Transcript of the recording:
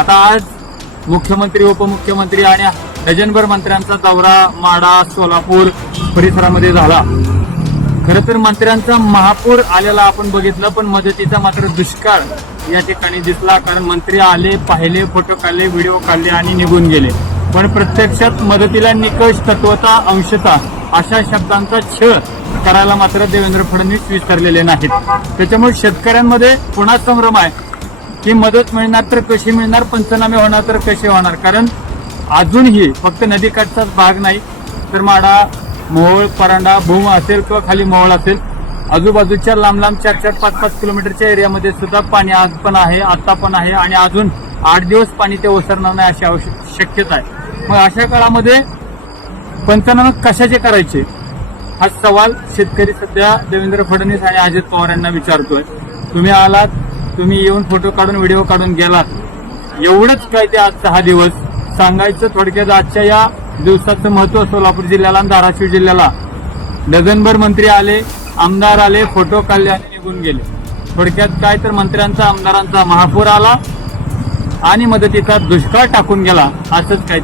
आता आज मुख्यमंत्री उपमुख्यमंत्री आणि डझनभर मंत्र्यांचा दौरा माडा सोलापूर परिसरामध्ये झाला. खरं तर मंत्र्यांचा महापूर आलेला आपण बघितलं पण मदतीचा मात्र दुष्काळ या ठिकाणी दिसला कारण मंत्री आले पाहिले फोटो काढले व्हिडिओ काढले आणि निघून गेले. पण प्रत्यक्षात मदतीला निकष तत्वता अंशता अशा शब्दांचा छळ करायला मात्र देवेंद्र फडणवीस विसरलेले नाहीत. त्याच्यामुळे शेतकऱ्यांमध्ये पुन्हा संभ्रम आहे. की मदत मिळणार तर कशी मिळणार पंचनामे होणार तर कसे होणार. कारण अजूनही फक्त नदीकाठचाच भाग नाही. तर माडा मोहोळ परांडा भूम असेल किंवा खाली मोहोळ असेल आजूबाजूच्या लांब लांब चार चार पाच पाच किलोमीटरच्या एरियामध्ये सुद्धा पाणी आज पण आहे आता पण आहे आणि अजून आठ दिवस पाणी ते ओसरणार नाही अशी आवश्यक शक्यता आहे. मग अशा काळामध्ये पंचनामे कशाचे करायचे? हा सवाल शेतकरी सध्या देवेंद्र फडणवीस आणि अजित पवार यांना विचारतोय. तुम्ही आलात तुम्ही येऊन फोटो काढून व्हिडिओ काढून गेलात. एवढंच काय ते आजचा हा दिवस? सांगायचं थोडक्यात आजच्या या दिवसाचं महत्त्व सोलापूर जिल्ह्याला आणि धाराशिव जिल्ह्याला. डझनभर मंत्री आले आमदार आले फोटो काढले आणि निघून गेले. थोडक्यात काय तर मंत्र्यांचा आमदारांचा महापूर आला आणि मदतीचा दुष्काळ टाकून गेला असंच काय